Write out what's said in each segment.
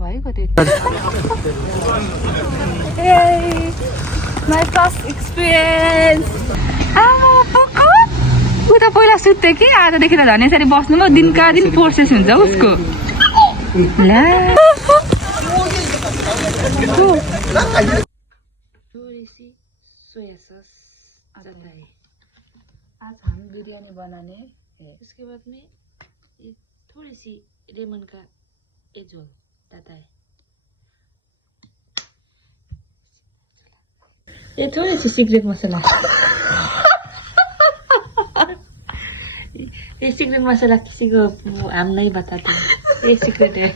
भयो कतै my first experience ऊ त पहिला सुत्थ्यो कि आजदेखि त झन् यसरी बस्नु दिनका दिन प्रोसेस हुन्छ उसको ला सोया सॉस आता है। आज हम बिरयानी बनाने हैं। इसके बाद में ये थोड़ी सी लेमन का ये झोल डालता है। ये थोड़ी सी सीक्रेट मसाला ये सीक्रेट मसाला किसी को हम नहीं बताते, ये सीक्रेट है।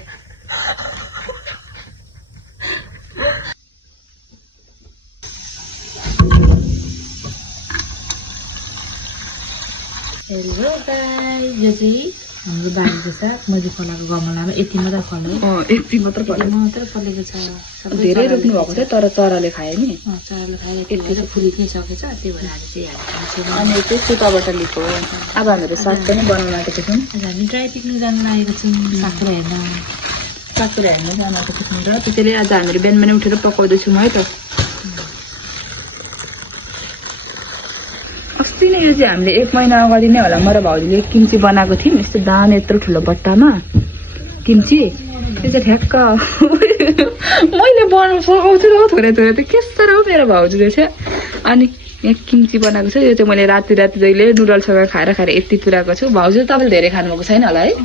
हेलो गाइस, यो चाहिँ हाम्रो बारीको साथ मैले फलाएको गमलामा यति मात्र फल्यो। यति मात्र फलेको छ। धेरै रोप्नु भएको थियो तर चराले खायो नि। चराले खाएर यति चाहिँ फुलिनै सकेछ, त्यही भएर हामी चाहिँ हाल्छौँ। अनि त्यो सुताबाट लिएको। अब हामीहरू साग पनि बनाउन आएको छौँ। हामी ड्राई पिक्निक जानु लागेको छौँ सागपुरा हेर्न। सागपुरा हेर्न जानु आएको छौँ र त्यसैले आज हामीहरू बिहान बिहान उठेर पकाउँदैछौँ है त। अस्ति नै यो चाहिँ हामीले 1 महिना अगाडि नै होला म र भाउजूले किम्ची बनाएको थियौँ। यस्तो दाना यत्रो ठुलो बट्टामा किम्ची। त्यो चाहिँ ठ्याक्क मैले बनाउनु पकाउँछु र थोरै थोरै त के साह्रो हो मेरो भाउजूले चाहिँ। अनि यहाँ किम्ची बनाएको छ। यो चाहिँ मैले राति जहिले नुडल्ससँग खाएर यति पुऱ्याएको छु। भाउजू तपाईँले धेरै खानुभएको छैन होला है?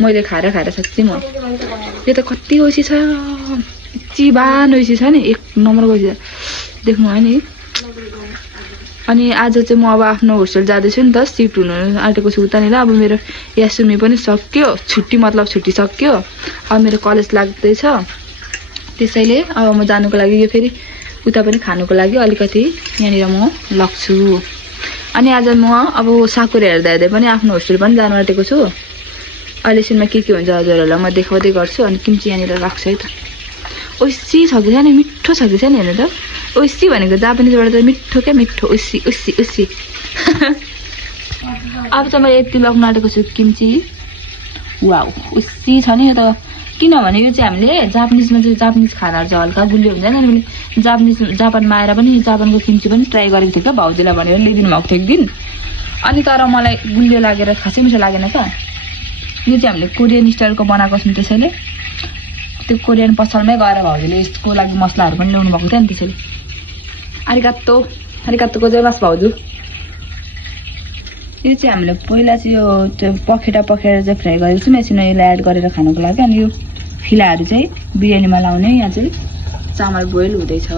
मैले खाएर साँच्ची म यो त कति ओसी छ, चिबान ओसी छ नि, 1 नम्बरको ओसी देख्नु भयो नि। अनि आज चाहिँ म अब आफ्नो होस्टेल जाँदैछु नि त, सिफ्ट हुनु आँटेको छु उतानिर। अब मेरो यासुमी पनि सक्यो, छुट्टी मतलब छुट्टी सक्यो। अब मेरो कलेज लाग्दैछ, त्यसैले अब म जानुको लागि यो फेरि उता पनि खानुको लागि अलिकति यहाँनिर म लग्छु। अनि आज म अब साकुरा हेर्दा पनि आफ्नो होस्टेल पनि जानु आँटेको छु। अहिलेसम्म के हुन्छ हजुरहरूलाई म देखाउँदै गर्छु। अनि किम्ची यहाँनिर राख्छु है त। ओसी छ कि छैन, मिठो छ कि छैन हेर्नु त। ओसी भनेको जापानिजबाट त मिठो क्या, मिठो ओसी ओसी ओसी। अब चाहिँ मैले यति लग्न आँटेको छु किम्ची। वाउ ओसी छ नि यो त। किनभने यो चाहिँ हामीले जापानिजमा चाहिँ जापानिज खानाहरू चाहिँ हल्का गुलियो हुन्छ नि। मैले जापानमा आएर पनि जापानको किम्ची पनि ट्राई गरेको थिएँ क्या, भाउजूलाई भनेर ल्याइदिनु भएको थियो एक दिन। अनि तर मलाई गुलियो लागेर खासै मिठो लागेन क्या। यो चाहिँ हामीले कोरियन स्टाइलको बनाएको छौँ, त्यसैले त्यो कोरियन पसलमै गएर भाउजूले यसको लागि मसलाहरू पनि ल्याउनु भएको थियो नि, त्यसैले अरिकात्तोको चाहिँ बस भाउजू। यो चाहिँ हामीले पहिला चाहिँ यो त्यो पखेटा चाहिँ फ्राई गरेको छौँ। एकछिन यसलाई एड गरेर खानुको लागि। अनि यो फिलाहरू चाहिँ बिरयानीमा लाउने। यहाँ चाहिँ चामल बोइल हुँदैछ।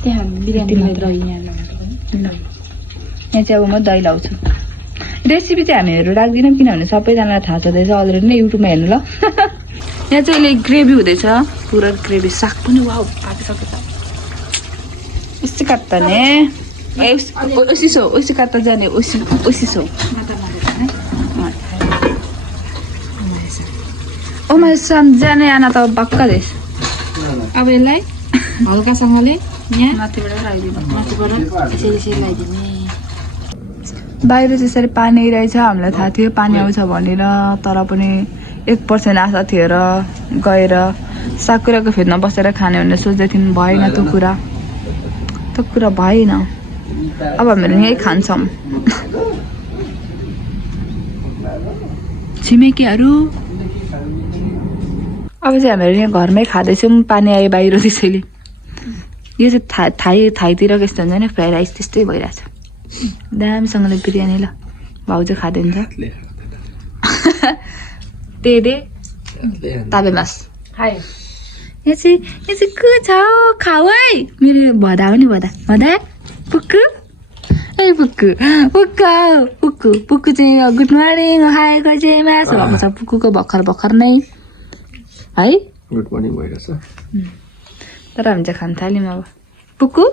त्यहाँ बिरयानीमा दही यहाँ चाहिँ अब म दही लाउँछु। रेसिपी चाहिँ हामीहरू राख्दिनौँ किनभने सबैजनालाई थाहा छँदैछ, अलरेडी नै युट्युबमा हेर्नु ल। यहाँ चाहिँ अहिले ग्रेभी हुँदैछ, पुरा ग्रेभी। साग पनि वाउ पाकिसकेछ। यस्तो काट्दा ने ओसी काट्दा जाने ओसी सो ओ मैं जाने आना त बक्का देश। अब यसलाई हल्कासँगले यहाँ माथिबाट लगाइदिनु। यसरी लगाइदिने। बाहिर त्यसरी पानी आइरहेछ। हामीलाई थाहा थियो पानी आउँछ भनेर, तर पनि 1% आशा थियो र गएर साकुराको फेदमा बसेर खाने भनेर सोच्दै थियौँ। भएन त्यो कुरा भएन। अब हामीहरू यहीँ खान्छौँ। छिमेकीहरू अब चाहिँ हामीहरू यहाँ घरमै खाँदैछौँ। पानी आयो बाहिर, त्यसैले यो चाहिँ थाईतिर कस्तो हुन्छ नि, फ्राई राइस त्यस्तै भइरहेछ। दामीसँगले बिरयानी ल भाउजू खाँदैन दे ताबे मास हाय। यहाँ चाहिँ को छ खाऊ है। मेरो भदा हो नि, भदा पुक्कु ए पुक्कु चाहिँ गुड मर्निङ खाएको चाहिँ मासु भएको छ। पुक्कुको भर्खर नै है गुड मर्निङ भइरहेछ। तर हामी चाहिँ खान थाल्यौँ। अब पुक्कु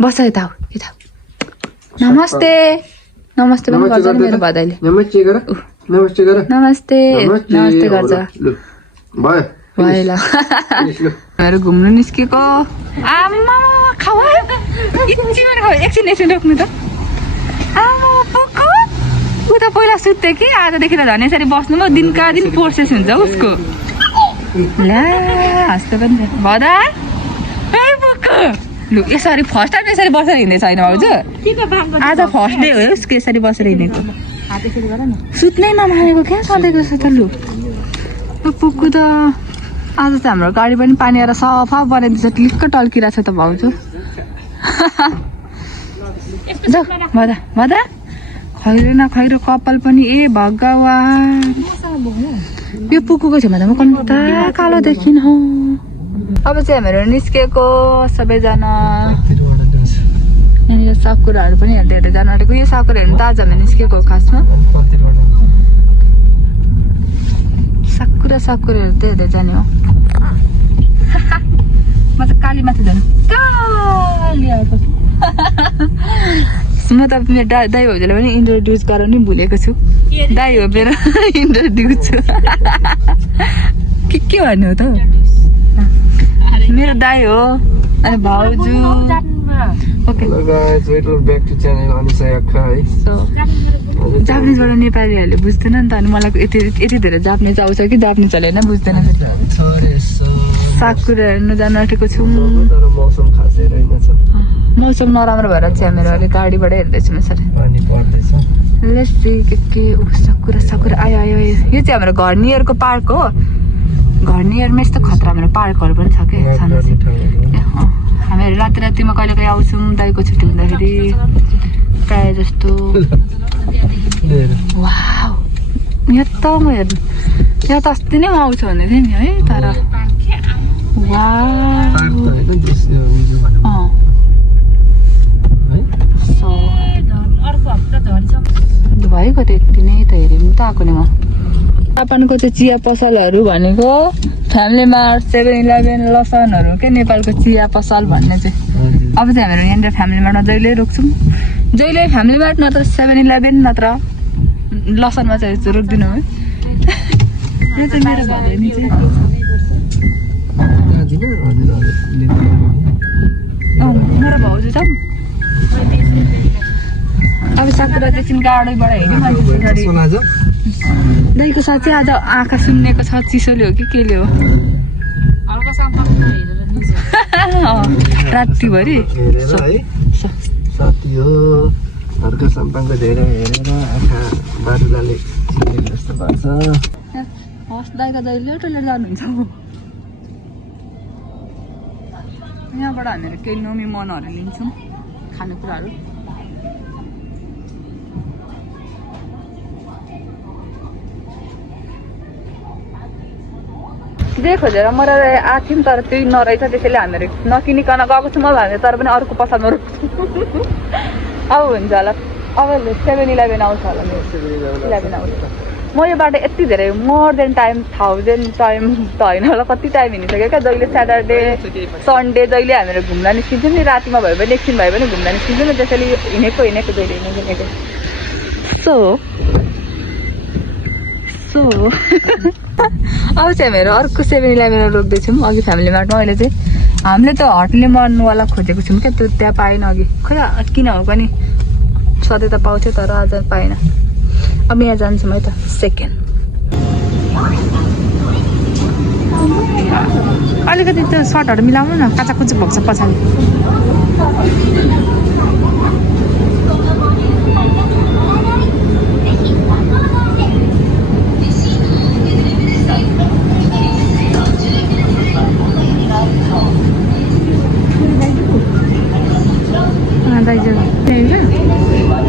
बस यता नमस्ते पनि गर्छ नि मेरो भदाइले। नमस्ते गर्छ भयो ल। मेरो घुम्नु निस्केको। आमा खाऊ एकछिन रोक्नु त। आमा ऊ त पहिला सुत्थ्यो कि आजदेखि त झन् यसरी बस्नु दिनका दिन प्रोसेस हुन्छ उसको ल्या हाँस्दै पनि थियो भदा ए बुक लु यसरी फर्स्ट टाइम यसरी बसेर हिँड्दैछ होइन भाउजू आज फर्स्ट डे हो उसको यसरी बसेर हिँडेको सुत्नै नमानेको क्या सधैँको जस्तो त लु पुक्कु त आज त हाम्रो गाडी पनि पानी आएर सफा बनाइदिन्छ टिक्क टल्किरहेको छ त भाउजू भदा भदा खैरो न खैरो कपाल पनि ए भगवान् यो पुक्कुको छेउमा त म कम्ता कालो देखिन हौ अब चाहिँ हामीहरू निस्केको सबैजना यहाँनिर साकुराहरू पनि हेर्दै हेर्दै जानु आँटेको यो साकुरा हेर्नु त आज हामी निस्केको हो खासमा साकुरा हेर्दै हेर्दै जाने हो म त कालीमाथि जानु काली आएको म त मेरो दाइ भाउजूलाई पनि इन्ट्रोड्युस गराउनु नि भुलेको छु दाइ हो मेरो इन्ट्रोड्युस छु के भन्नु हो त मेरो दाइ हो अनि भाउजू ओके जापानिजबाट नेपालीहरूले बुझ्दैन नि त अनि मलाई यति धेरै जापानिज आउँछ कि जापानिजहरूले होइन बुझ्दैन साकुरा हेर्नु जानु आँटेको छु मौसम नराम्रो भएर चाहिँ हामीहरू अहिले गाडीबाट हेर्दैछौँ यसरी के साकुरा आयो आयो यो चाहिँ हाम्रो घर नियरको पार्क हो घर नियरमा यस्तो खतरा हाम्रो पार्कहरू पनि छ क्या सानो हामीहरू राति रातिमा कहिले कहिले आउँछौँ दाइको छुट्टी हुँदाखेरि प्रायः जस्तो वाउ यहाँ त म हेर्नु यहाँ त अस्ति नै आउँछ भन्दै थिएँ नि है तर भइगयो त यति नै त हेरेँ नि त आएको नि म जापानको चाहिँ चिया पसलहरू भनेको फ्यामिली मार्ट 7-11 लसनहरू के नेपालको चिया पसल भन्ने चाहिँ अब चाहिँ हामीहरू यहाँनिर फ्यामिली मार्टमा जहिले रोक्छौँ जहिले फ्यामिली मार्ट नत्र 7-11 नत्र लसनमा चाहिँ रोक्दिनँ है यो चाहिँ मेरो भदैनी चाहिँ मेरो भाउजू छ अब साकुरा चाहिँ गाडीबाट हेऱ्यो मान्छे दाइको साथ चाहिँ आज आँखा सुन्नेको छ चिसोले हो कि केले हो रातिभरि साथी हो हल्का सम्पाङको धेरै हेरेर आँखा बारुदाले चिनेको जस्तो भएको छ हस् दाइ त जहिले टोइलेट जानुहुन्छ यहाँबाट हामीहरू केही नोमी मनहरू लिन्छौँ खानेकुराहरू जे खोजेर मलाई आएको थियौँ तर त्यही नरहेछ त्यसैले हामीहरू नकिनिकन गएको छु म भने तर पनि अर्को पसलमा रोक्छु अब हुन्छ होला अब 7-11 आउँछ होला मेरो 11 आउँछ म यो बाटो यति धेरै मोर देन टाइम 1000 टाइम त होइन होला कति टाइम हिँडिसक्यो क्या जहिले स्याटरडे सन्डे जहिले हामीहरू घुम्न निस्किन्छौँ नि रातिमा भयो भने एकछिन भयो भने घुम्न निस्किन्छौँ नि त्यसैले हिँडेको जहिले हिँडेको सो अब चाहिँ हामीहरू अर्को 7-11 रोक्दैछौँ अघि फ्यामिली मार्टमा अहिले चाहिँ हामीले त हटले मर्नुवाला खोजेको छौँ क्या त्यो त्यहाँ पाएन अघि खोइ किन हो पनि सधैँ त पाउँथ्यो तर आज पाएन अब यहाँ जान्छौँ है त सेकेन्ड अलिकति त्यो सर्टहरू मिलाउनु न काचाकुची भएको छ पछाडि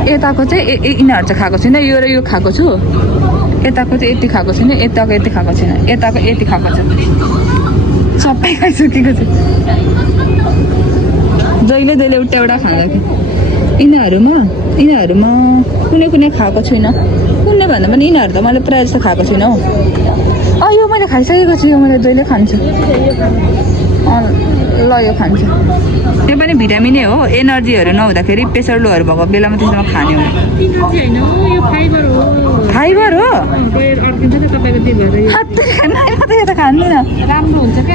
यताको चाहिँ यिनीहरू चाहिँ खाएको छैन यो र यो खाएको छु यताको चाहिँ यति खाएको छैन यताको यति खाएको छैन यताको यति खाएको छु सबै खाइसकेको छु जहिले एउटा खाँदाखेरि यिनीहरूमा कुनै खाएको छुइनँ कुनै भन्दा पनि यिनीहरू त मैले प्रायः जस्तो खाएको छुइनँ हौ यो मैले खाइसकेको छु यो मैले जहिले खान्छु ल यो खान्छु त्यो पनि भिटामिनै हो एनर्जीहरू नहुँदाखेरि प्रेसर लोहरू भएको बेलामा त्यसमा खाने हो फाइबर हो खाँदिनँ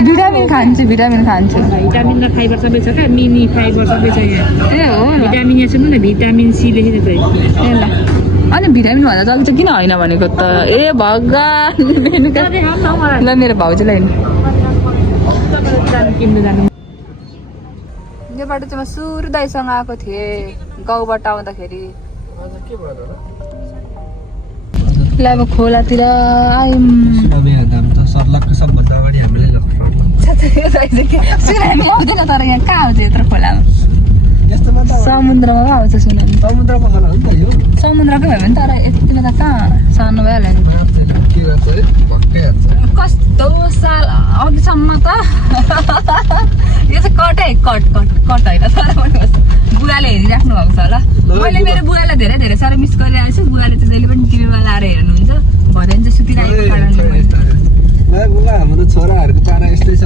भिटामिन खान्छु भिटामिन र फाइबर सबै छ क्या मिनी फाइबर सबै छ यहाँ ए हो भिटामिन यहाँ सुन्नु न भिटामिन सी लेखेको छ ए ल अनि भिटामिन भन्दा जल्दी चाहिँ किन होइन भनेको त ए भगवान् ल मेरो भाउजूलाई यो बाटो चाहिँ म सुरु दाइसँग आएको थिएँ गाउँबाट आउँदाखेरि ल अब खोलातिर आयौँ सुनामी आउँदैन तर यहाँ कहाँ आउँछ यत्रो खोलामा समुद्रमा पो आउँछ सुनामी समुद्रकै भयो भने तर यतिमा त कहाँ सानो भइहाल्यो नि कस्तो साल अघिसम्म त यो चाहिँ कट होइन तर पनि बुवाले हेरिराख्नु भएको छ होला मैले मेरो बुवालाई धेरै धेरै साह्रो मिस गरिरहेको छु बुवाले चाहिँ जहिले पनि टिभीमा लाएर हेर्नुहुन्छ भरे चाहिँ सुतिरहेको कारणले हाम्रो छोराहरूको पारा यस्तै छ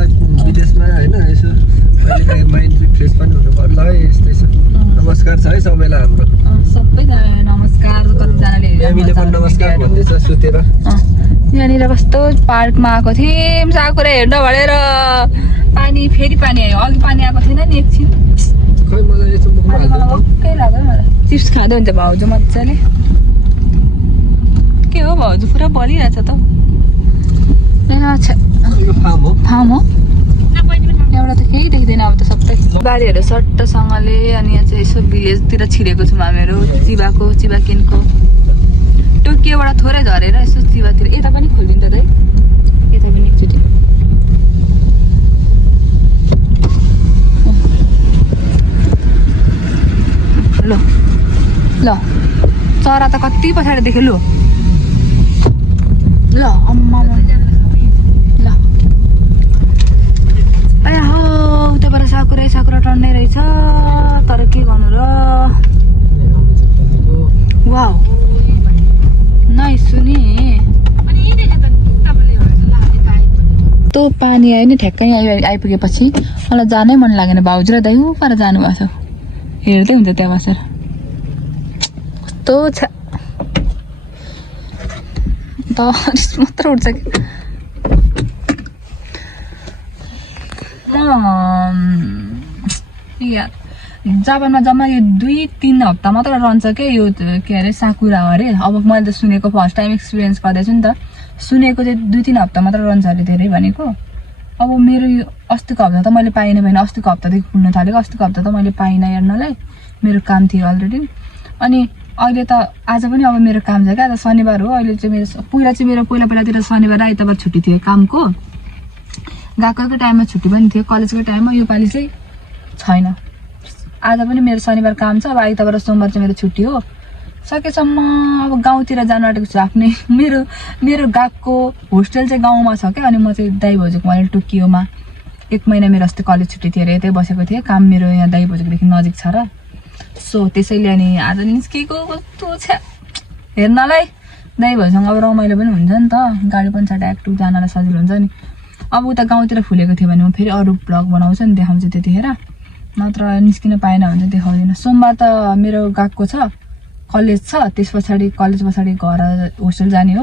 विदेशमा होइन यसो कहिलेकाहीँ माइन्ड रिफ्रेस पनि हुनु पर्ला है यस्तै छ नमस्कार छ है सबैलाई हाम्रो सबैजना नमस्कार कतिजनाले हामीले पनि नमस्कार भन्दैछ सुतेर यहाँनिर कस्तो पार्कमा आएको थियौँ साकुरा हेर्न भनेर पानी फेरि पानी आयो अघि पानी आएको थिएन नि एकछिन खै मलाई यसो मुखमा हाल्दैन भक्कै लाग्यो मलाई चिप्स खाँदै हुन्छ भाउजू मजाले के हो भाउजू पुरा बलिरहेछ त यो फार्म हो फार्म हो एउटा त केही देख्दैन अब त सबै बारीहरू सट्टसँगले अनि यहाँ चाहिँ यसो भिलेजतिर छिरेको छौँ हामीहरू चिबाकिनको टोकियोबाट थोरै झरेर यसो चिबातिर यता पनि खोलिदिन्छ त है यता पनि एकचोटि ल ल चरा त कति पछाडि देख्यो ल ल अम्मा ल अरे हो उताबाट साकुरा टन्नै रहेछ तर के गर्नु र वाउ नाइस सुनि त्यो पानी आयो नि ठ्याक्कै आइपुगेपछि मलाई जानै मन लागेन भाउजू र दाइ उपाएर जानुभएको छ हेर्दै हुन्छ त्यहाँ बसेर कस्तो छ त मात्र उठ्छ कि जापानमा जम्मा यो 2-3 हप्ता मात्र रहन्छ क्या यो के अरे साकुरा अरे अब मैले त सुनेको फर्स्ट टाइम एक्सपिरियन्स गर्दैछु नि त सुनेको चाहिँ 2-3 हप्ता मात्र रहन्छ अरे धेरै भनेको अब मेरो यो अस्तिको हप्ता त मैले पाइनँ भएन अस्तिको हप्तादेखि खुल्नु थालेको अस्तिको हप्ता त मैले पाइनँ हेर्नलाई मेरो काम थियो अलरेडी अनि अहिले त आज पनि अब मेरो काम छ क्या आज शनिबार हो अहिले चाहिँ मेरो पहिलातिर शनिबार आइतबार छुट्टी थियो कामको गएकोकै टाइममा छुट्टी पनि थियो कलेजको टाइममा योपालि चाहिँ छैन आज पनि मेरो शनिबार काम छ अब आइतबार सोमबार चाहिँ मेरो छुट्टी हो सकेसम्म अब गाउँतिर जानु आँटेको छु आफ्नै मेरो गएको होस्टेल चाहिँ गाउँमा छ क्या अनि म चाहिँ दाइ भोजुको मैले टोकियोमा 1 महिना मेरो अस्ति कलेज छुट्टी थियो अरे यतै बसेको थिएँ काम मेरो यहाँ दाइ भोजुकोदेखि नजिक छ र सो त्यसैले अनि आज निस्केको कस्तो छ हेर्नलाई दाइ भोजुसँग अब रमाइलो पनि हुन्छ नि त गाडी पनि छ ट्याक्टु जानलाई सजिलो हुन्छ नि अब उता गाउँतिर फुलेको थियो भने म फेरि अरू ब्लग बनाउँछु नि देखाउँछु त्यतिखेर नत्र निस्किन पाएन भने चाहिँ देखाउँदिनँ सोमबार त मेरो गएको छ कलेज छ त्यस पछाडि कलेज पछाडि घर होस्टेल जाने हो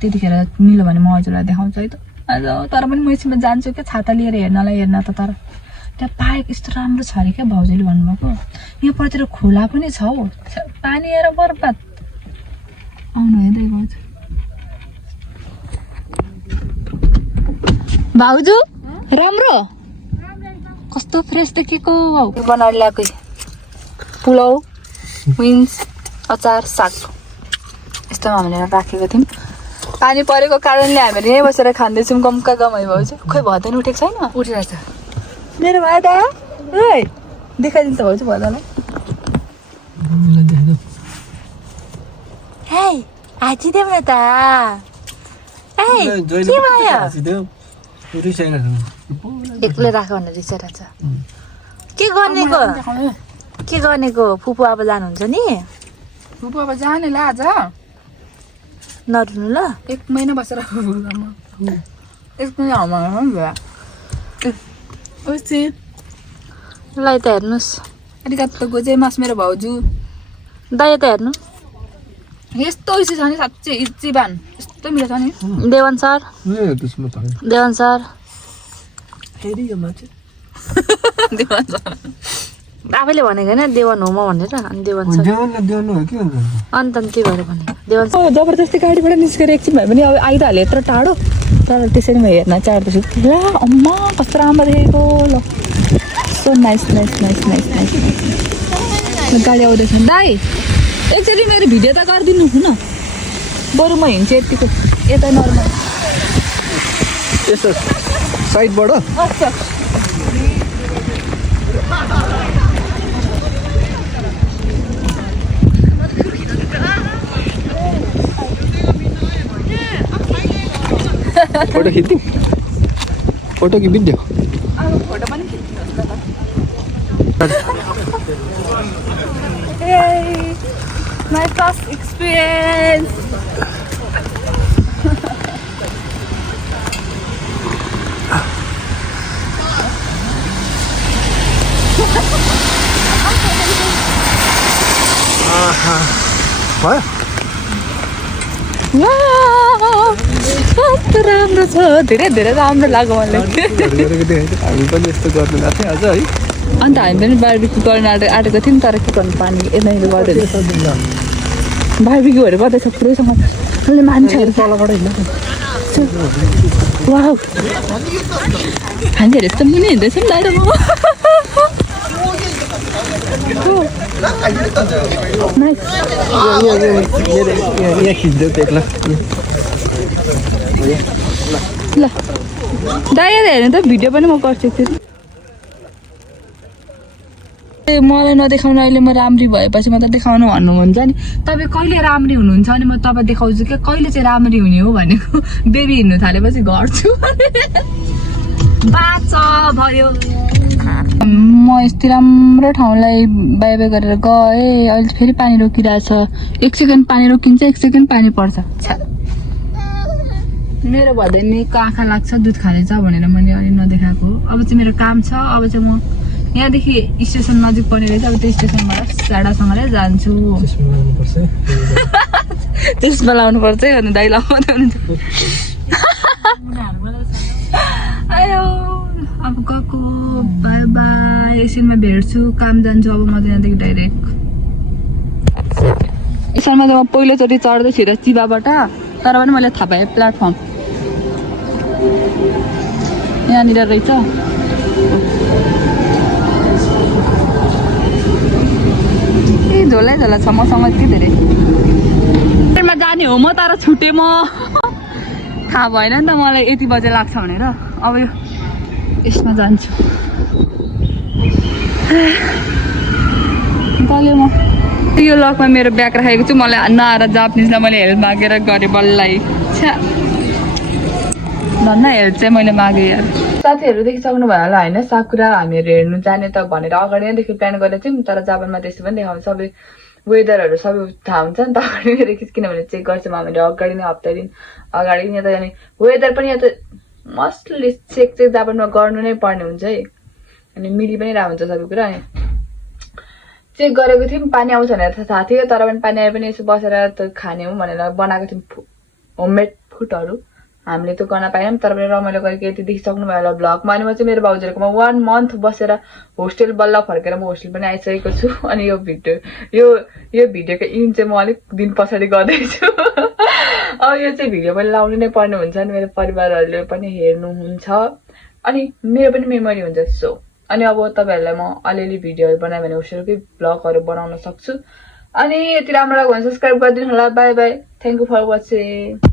त्यतिखेर मिल्यो भने म हजुरलाई देखाउँछु है त आज तर पनि म यसमा जान्छु क्या छाता लिएर हेर्न त तर त्यहाँ पार्क यस्तो राम्रो छ अरे क्या भाउजूले भन्नुभएको यहाँपट्टितिर खोला पनि छ हौ पानी आएर बर्बाद आउनु हेर्दै भाउजू राम्रो कस्तो फ्रेस देखेको बनाएर ल्याएको पुलाउ विन्स अचार साग यस्तोमा हामीले राखेको थियौँ पानी परेको कारणले हामीले यहीँ बसेर खाँदैछौँ गमका गमै भाउजू खोइ भदन उठेको छैन उठिरहेछ मेरो भादा ओइ देखाइदिन्छ भाउजू भदनलाई हे हाँसिदेऊ न त के भयो एक्लै राख भनेर रिसाइरहेछ के गर्नेको फुपू अब जानुहुन्छ नि फुपू अब जाने ल आज नरुनु ल 1 महिना बसेर यसको ल त हेर्नुहोस् अलिकति गोजेमास मेरो भाउजू दाइ त हेर्नु यस्तो इसी छ नि साँच्चै इच्चिबान यस्तो मिलो छ नि देवन सर देवन सर आफैले भनेको होइन देवान हो म भनेर अनि देवान छ देउनु हो कि हुन्छ अन्त त्यही भएर भनेको देवान जबरजस्ती गाडीबाट निस्केर एकछिन भए पनि अब आइहाल्यो यत्रो टाढो तर त्यसरी म हेर्न चाहँदैछु ला अम्मा कस्तो राम्रो देखेको ल so nice nice nice nice nice गाडी आउँदैछ दाइ एकचोटि मेरो भिडियो त गरिदिनु न बरु म हिँड्छु यतिको यता नर्मल यसो साइडबाट फोटो खिच्यौ फोटो कि भिडियो फोटो पनि माई फर्स्ट एक्सपिरियन्स भयो कस्तो राम्रो छ धेरै धेरै राम्रो लाग्यो मलाई हामी पनि यस्तो गर्नु गएको थियौँ आज है अन्त हामी पनि बार्बिक्यू गर्न आँटेको थियौँ तर के गर्नु पानी यतानिर गर्दैन बार्बिक्यूहरू गर्दैछ पुरैसँग कसले मान्छेहरू तलबाट वाउ मान्छेहरू यस्तो मुनि हिँड्दैछ नि दाइ र म यहाँ खिच्दै एक्ला ल दाइ हेर्नु त भिडियो पनि म गर्छु फेरि मलाई नदेखाउनु अहिले म राम्री भएपछि म त देखाउनु भन्नुहुन्छ नि तपाईँ कहिले राम्री हुनुहुन्छ अनि म तपाईँ देखाउँछु कि कहिले चाहिँ राम्री हुने हो भनेको बेबी हिँड्नु थालेपछि गर्छु बाच भयो म यति राम्रो ठाउँलाई बाई बाई गरेर गएँ अहिले फेरि पानी रोकिरहेछ एक सेकेन्ड पानी रोकिन्छ एक सेकेन्ड पानी पर्छ छ्या मेरो भदैनीको आँखा लाग्छ दुध खाँदैछ भनेर मैले अलि नदेखाएको अब चाहिँ मेरो काम छ अब चाहिँ म यहाँदेखि स्टेसन नजिक पर्ने रहेछ अब त्यो स्टेसनबाट साडासँगै जान्छु त्यसमा लाउनु पर्छ है भने दाइ लाउँदै हुनुहुन्छ आयो अब गएको बाई बाई एकछिनमा भेट्छु काम जान्छु अब म त्यहाँदेखि डाइरेक्ट एकछिनमा चाहिँ म पहिलोचोटि चढ्दैछु र चिबाबाट तर पनि मैले थाहा पाएँ प्लेटफर्म यहाँनिर रहेछ ए झोलै झोला छ मसँग यति धेरै ट्रेनमा जाने हो म तर छुटेँ म थाहा भएन नि त मलाई यति बजे लाग्छ भनेर अब यो यसमा जान्छु गल्यो म यो लकमा मेरो ब्याग राखेको छु मलाई नआएर जापानिजलाई मैले हेल्प मागेर गरेँ बल्लाई छ्या धन्न हेल्प चाहिँ मैले मागेँ यार साथीहरू देखिसक्नु भयो होला होइन साकुरा हामीहरू हेर्नु जाने त भनेर अगाडि नैदेखि प्लान गरेको थियौँ तर जापानमा त्यस्तो पनि देखाउँछ सबै वेदरहरू सबै थाहा हुन्छ नि त अगाडि नैदेखि किनभने चेक गर्छौँ हामीले अगाडि नै हप्ता दिन अगाडि नै त अनि वेदर पनि यहाँ त मस्टली चेक चाहिँ जापानमा गर्नु नै पर्ने हुन्छ है अनि मिली पनि रहेको हुन्छ सबै कुरा अनि चेक गरेको थियौँ पानी आउँछ भनेर थाहा थियो तर पनि पानी आए पनि यसो बसेर त खाने हो भनेर बनाएको थियौँ होममेड फुडहरू हामीले त गर्न पाएनौँ तर पनि रमाइलो गरेको यति देखिसक्नु भयो होला भ्लगमा अनि म चाहिँ मेरो बाउजूहरूकोमा 1 मन्थ बसेर होस्टेल बल्ल फर्केर म होस्टेल पनि आइसकेको छु अनि यो भिडियोको इन चाहिँ म अलिक दिन पछाडि गर्दैछु अब यो चाहिँ भिडियो पनि लाउनु नै पर्ने हुन्छ अनि मेरो परिवारहरूले पनि हेर्नुहुन्छ अनि मेरो पनि मेमोरी हुन्छ सो अनि अब तपाईँहरूलाई म अलिअलि भिडियोहरू बनाएँ भने होस्टेलकै भ्लगहरू बनाउन सक्छु अनि यति राम्रो लाग्यो भने सब्सक्राइब गरिदिनु होला bye bye thank you for watching